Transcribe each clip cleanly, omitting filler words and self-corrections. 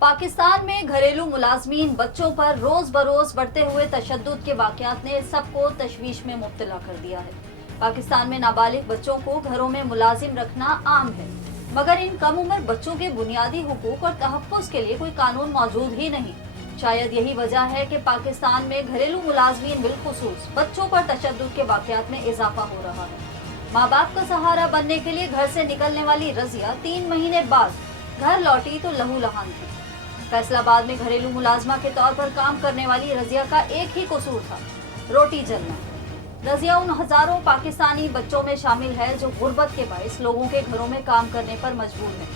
पाकिस्तान में घरेलू मुलाजमीन बच्चों पर रोज बरोज बढ़ते हुए तशद्दुद के वाकयात ने सबको तशवीश में मुब्तला कर दिया है। पाकिस्तान में नाबालिग बच्चों को घरों में मुलाजिम रखना आम है, मगर इन कम उम्र बच्चों के बुनियादी हुकूक और तहफ़्फ़ुज़ के लिए कोई कानून मौजूद ही नहीं। शायद यही वजह है कि पाकिस्तान में घरेलू मुलाजमीन बिलखुसूस बच्चों पर तशद्दुद के वाकयात में इजाफा हो रहा है। माँ बाप का सहारा बनने के लिए घर से निकलने वाली रज़िया 3 महीने बाद घर लौटी तो लहूलुहान थी। फैसलाबाद में घरेलू मुलाजमा के तौर पर काम करने वाली रज़िया का एक ही कसूर था, रोटी जलना। रज़िया उन हजारों पाकिस्तानी बच्चों में शामिल है जो गुर्बत के बाइस लोगों के घरों में काम करने पर मजबूर है,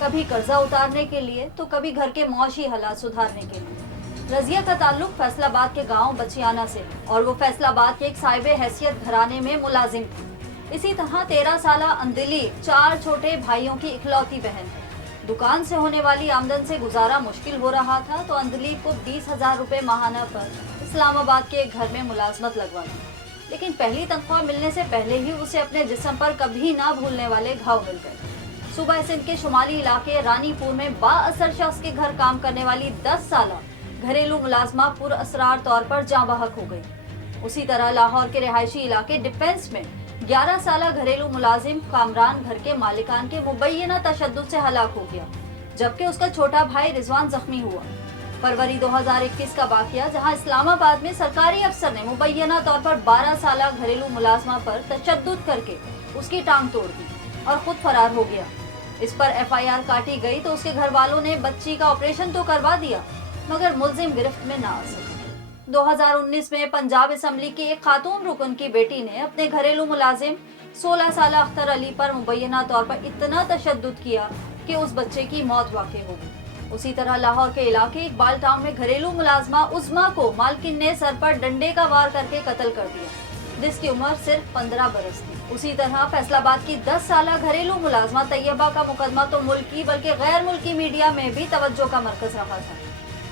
कभी कर्जा उतारने के लिए तो कभी घर के मौशी हालात सुधारने के लिए। रज़िया का ताल्लुक फैसलाबाद के गांव बचियाना से है और वो फैसलाबाद के एक साहिबे हैसियत घराने में मुलाजिम थी। इसी तरह 13 साला अंदिली 4 छोटे भाइयों की इकलौती बहन है। दुकान से होने वाली आमदन से गुजारा मुश्किल हो रहा था तो अंदलीब को 20,000 रुपए माहाना पर इस्लामाबाद के एक घर में मुलाजमत लगवा दी, लेकिन पहली तनख्वाह मिलने से पहले ही उसे अपने जिस्म पर कभी ना भूलने वाले घाव मिल गए। सूबा सिंध के शुमाली इलाके रानीपुर में बाअसर शख्स के घर काम करने वाली 10 साला घरेलू मुलाजमा पुरअसरार तौर पर जाँ बहक हो गई। उसी तरह लाहौर के रिहायशी इलाके डिफेंस में 11 साला घरेलू मुलाजिम कामरान घर के मालिकान के मुबैना तशद्दुद से हलाक हो गया, जबकि उसका छोटा भाई रिजवान जख्मी हुआ। फरवरी 2021 का वाकया, जहां इस्लामाबाद में सरकारी अफसर ने मुबैना तौर पर 12 साला घरेलू मुलाजमा पर तशद्दुद करके उसकी टांग तोड़ दी और खुद फरार हो गया। इस पर FIR काटी गई तो उसके घर वालों ने बच्ची का ऑपरेशन तो करवा दिया, मगर मुल्जिम गिरफ्त में ना आ सके। 2019 में पंजाब असम्बली की एक खातून रुकन की बेटी ने अपने घरेलू मुलाजिम 16 साला अख्तर अली पर मुबैना तौर पर इतना तशद्दुद किया कि उस बच्चे की मौत वाक़ई हो गई। उसी तरह लाहौर के इलाके इकबाल टाउन में घरेलू मुलाजमा उज़मा को मालकिन ने सर पर डंडे का वार करके कत्ल कर दिया, जिसकी उम्र सिर्फ 15 बरस थी। उसी तरह फैसलाबाद की 10 साला घरेलू मुलाजमा तैयबा का मुकदमा तो मुल्की बल्कि गैर मुल्की मीडिया में भी तवज्जो का मरकज रहा था।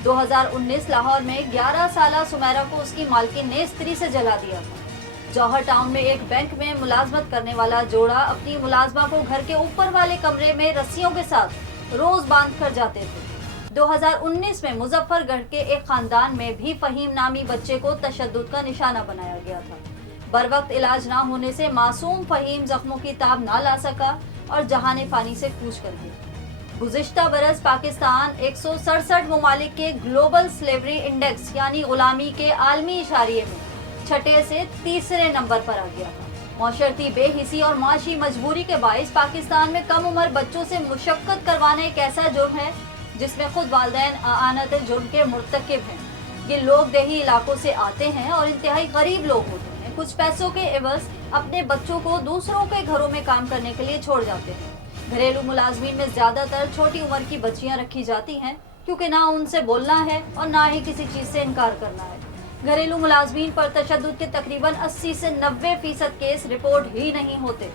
2019 लाहौर में 11 साला सुमेरा को उसकी मालकिन ने स्त्री से जला दिया था। जौहर टाउन में एक बैंक में मुलाजमत करने वाला जोड़ा अपनी मुलाजमा को घर के ऊपर वाले कमरे में रस्सियों के साथ रोज बांध कर जाते थे। 2019 में मुजफ्फरगढ़ के एक खानदान में भी फहीम नामी बच्चे को तशद्दुद का निशाना बनाया गया था। बर वक्त इलाज ना होने से मासूम फहीम जख्मों की ताब ना ला सका और जहाने फानी से कूच कर गया। गुज़िश्ता बरस पाकिस्तान 167 ममालिक के ग्लोबल स्लेवरी इंडेक्स यानी गुलामी के आलमी इशारिये में 6 से 3 नंबर पर आ गया था। मौशरती बेहिसी और माशी मजबूरी के बाइस पाकिस्तान में कम उम्र बच्चों से मुशक्कत करवाना एक ऐसा जुर्म है जिसमें खुद वालिदैन आनत जुर्म के मुर्तकिब हैं। ये लोग देही इलाकों से आते हैं और इंतहाई गरीब लोग होते हैं। कुछ पैसों के एवज अपने बच्चों को दूसरों के घरों में काम करने के लिए छोड़ जाते हैं। घरेलू मुलाजमीन में ज्यादातर छोटी उम्र की बच्चियां रखी जाती हैं, क्योंकि ना उनसे बोलना है और ना ही किसी चीज से इनकार करना है। घरेलू मुलाजमीन पर तशद्दुद के तकरीबन 80 से 90% केस रिपोर्ट ही नहीं होते।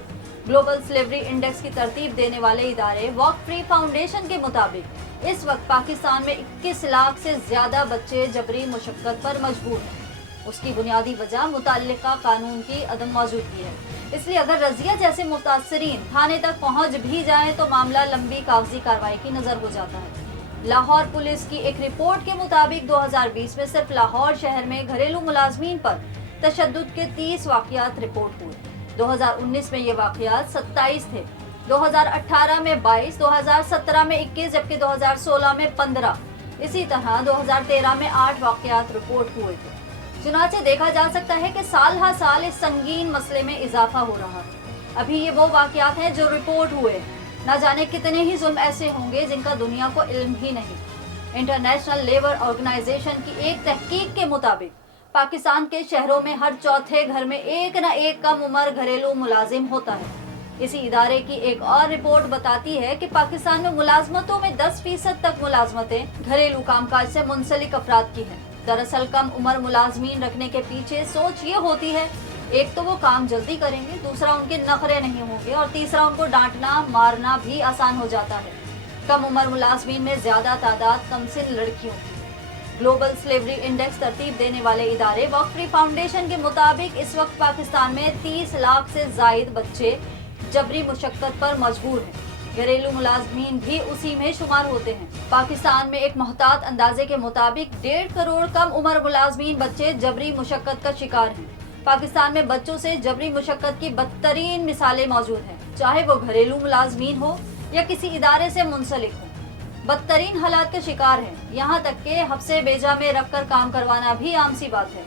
ग्लोबल स्लेवरी इंडेक्स की तरतीब देने वाले इदारे वॉक फ्री फाउंडेशन के मुताबिक इस वक्त पाकिस्तान में 21 लाख से ज्यादा बच्चे जबरी मुशक्कत पर मजबूर हैं। उसकी बुनियादी वजह मुतल्लिका कानून की अदम मौजूदगी है। इसलिए अगर रज़िया जैसे मुतासरीन थाने तक पहुंच भी जाएं तो मामला लंबी कागजी कार्रवाई की नजर हो जाता है। लाहौर पुलिस की एक रिपोर्ट के मुताबिक 2020 में सिर्फ लाहौर शहर में घरेलू मुलाजमीन पर तशद्दुद के 30 वाकयात रिपोर्ट हुए। 2019 में ये वाकयात 27 थे, 2018 में 22, 2017 में 21, जबकि 2016 में 15। इसी तरह 2013 में 8 वाकयात रिपोर्ट हुए थे। चुनाचे देखा जा सकता है कि साल हर साल इस संगीन मसले में इजाफा हो रहा है। अभी ये वो वाकयात हैं जो रिपोर्ट हुए, न जाने कितने ही जुल्म ऐसे होंगे जिनका दुनिया को इल्म ही नहीं। इंटरनेशनल लेबर ऑर्गेनाइजेशन की एक तहकीक के मुताबिक पाकिस्तान के शहरों में हर चौथे घर में एक न एक कम उम्र घरेलू मुलाजिम होता है। इसी इदारे की एक और रिपोर्ट बताती है कि पाकिस्तान में मुलाजमतों में 10% तक मुलाजमतें घरेलू कामकाज से मुंसलिक अफराद की हैं। दरअसल कम उम्र मुलाजमीन रखने के पीछे सोच ये होती है, एक तो वो काम जल्दी करेंगे, दूसरा उनके नखरे नहीं होंगे और तीसरा उनको डांटना मारना भी आसान हो जाता है। कम उम्र मुलाजमीन में ज्यादा तादाद कमसिन लड़कियों की। ग्लोबल स्लेवरी इंडेक्स तरतीब देने वाले इदारे वॉक फ्री फाउंडेशन के मुताबिक इस वक्त पाकिस्तान में 30 लाख से जायद बच्चे जबरी मुशक्कत पर मजबूर हैं। घरेलू मुलाजमीन भी उसी में शुमार होते हैं। पाकिस्तान में एक मोहतात अंदाजे के मुताबिक 1.5 करोड़ कम उम्र मुलाजमीन बच्चे जबरी मुशक्कत का शिकार हैं। पाकिस्तान में बच्चों से जबरी मुशक्कत की बदतरीन मिसालें मौजूद हैं, चाहे वो घरेलू मुलाजमीन हो या किसी इदारे से मुंसलिक हो। बदतरीन हालात के शिकार हैं, यहाँ तक के हफ्से बेजा में रखकर काम करवाना भी आम सी बात है।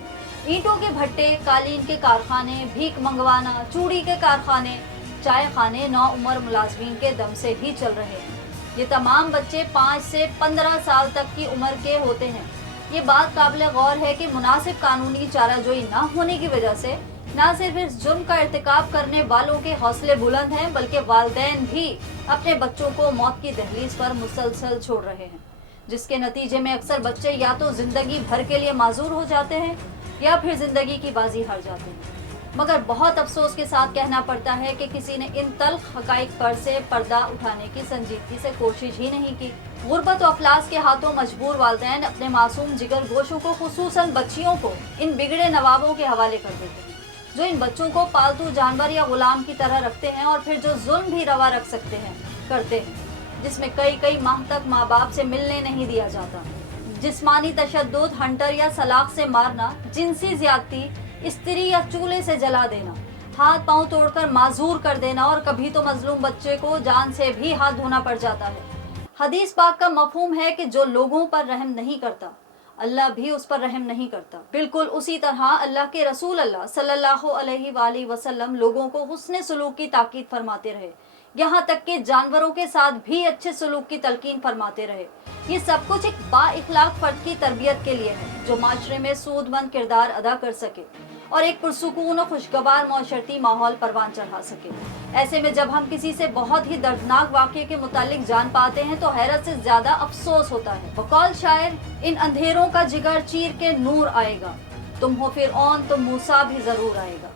ईंटों के भट्टे, कालीन के कारखाने, भीख मंगवाना, चूड़ी के कारखाने, चाय खाने नौ उम्र मुलाजमीन के दम से ही चल रहे हैं। ये तमाम बच्चे 5 से 15 साल तक की उम्र के होते हैं। ये बात काबिल गौर है कि मुनासिब कानूनी चाराजोई न होने की वजह से न सिर्फ इस जुर्म का इर्तिकाब करने वालों के हौसले बुलंद हैं, बल्कि वालिदैन भी अपने बच्चों को मौत की दहलीज पर मुसलसल छोड़ रहे हैं, जिसके नतीजे में अक्सर बच्चे या तो जिंदगी भर के लिए माजूर हो जाते हैं या फिर जिंदगी की बाजी हार जाते हैं। मगर बहुत अफसोस के साथ कहना पड़ता है कि किसी ने इन तल्ख हकाइक पर से पर्दा उठाने की संजीदगी से कोशिश ही नहीं की। गुर्बत और अफलास के हाथों मजबूर वालिदैन अपने मासूम जिगर गोशों को, खुसूसन बच्चियों को, इन बिगड़े नवाबों के हवाले कर देते हैं, जो इन बच्चों को पालतू जानवर या गुलाम की तरह रखते हैं और फिर जो जुल्म भी रवा रख सकते हैं करते हैं, जिसमें कई माह तक माँ बाप से मिलने नहीं दिया जाता। जिस्मानी तशद्दुद, हंटर या सलाख से मारना, जिनसी ज्यादती, स्त्री या चूल्हे से जला देना, हाथ पांव तोड़कर माजूर कर देना और कभी तो मजलूम बच्चे को जान से भी हाथ धोना पड़ जाता है। हदीस पाक का मफहूम है कि जो लोगों पर रहम नहीं करता, अल्लाह भी उस पर रहम नहीं करता। बिल्कुल उसी तरह अल्लाह के रसूल अल्लाह सल्लल्लाहु अलैहि वसल्लम लोगों को हुस्ने सुलूक की ताकीद फरमाते रहे, यहाँ तक कि जानवरों के साथ भी अच्छे सलूक की तलकीन फरमाते रहे। ये सब कुछ एक बाइखलाक फर्द की तरबियत के लिए है, जो माशरे में सूदमंद किरदार अदा कर सके और एक पुरसुकून और खुशगवार मौशरती माहौल परवान चढ़ा सके। ऐसे में जब हम किसी से बहुत ही दर्दनाक वाक़े के मुतालिक जान पाते हैं तो हैरत से ज्यादा अफसोस होता है। बकौल शायर, इन अंधेरों का जिगर चीर के नूर आएगा, तुम हो फिरऔन तो मूसा भी जरूर आएगा।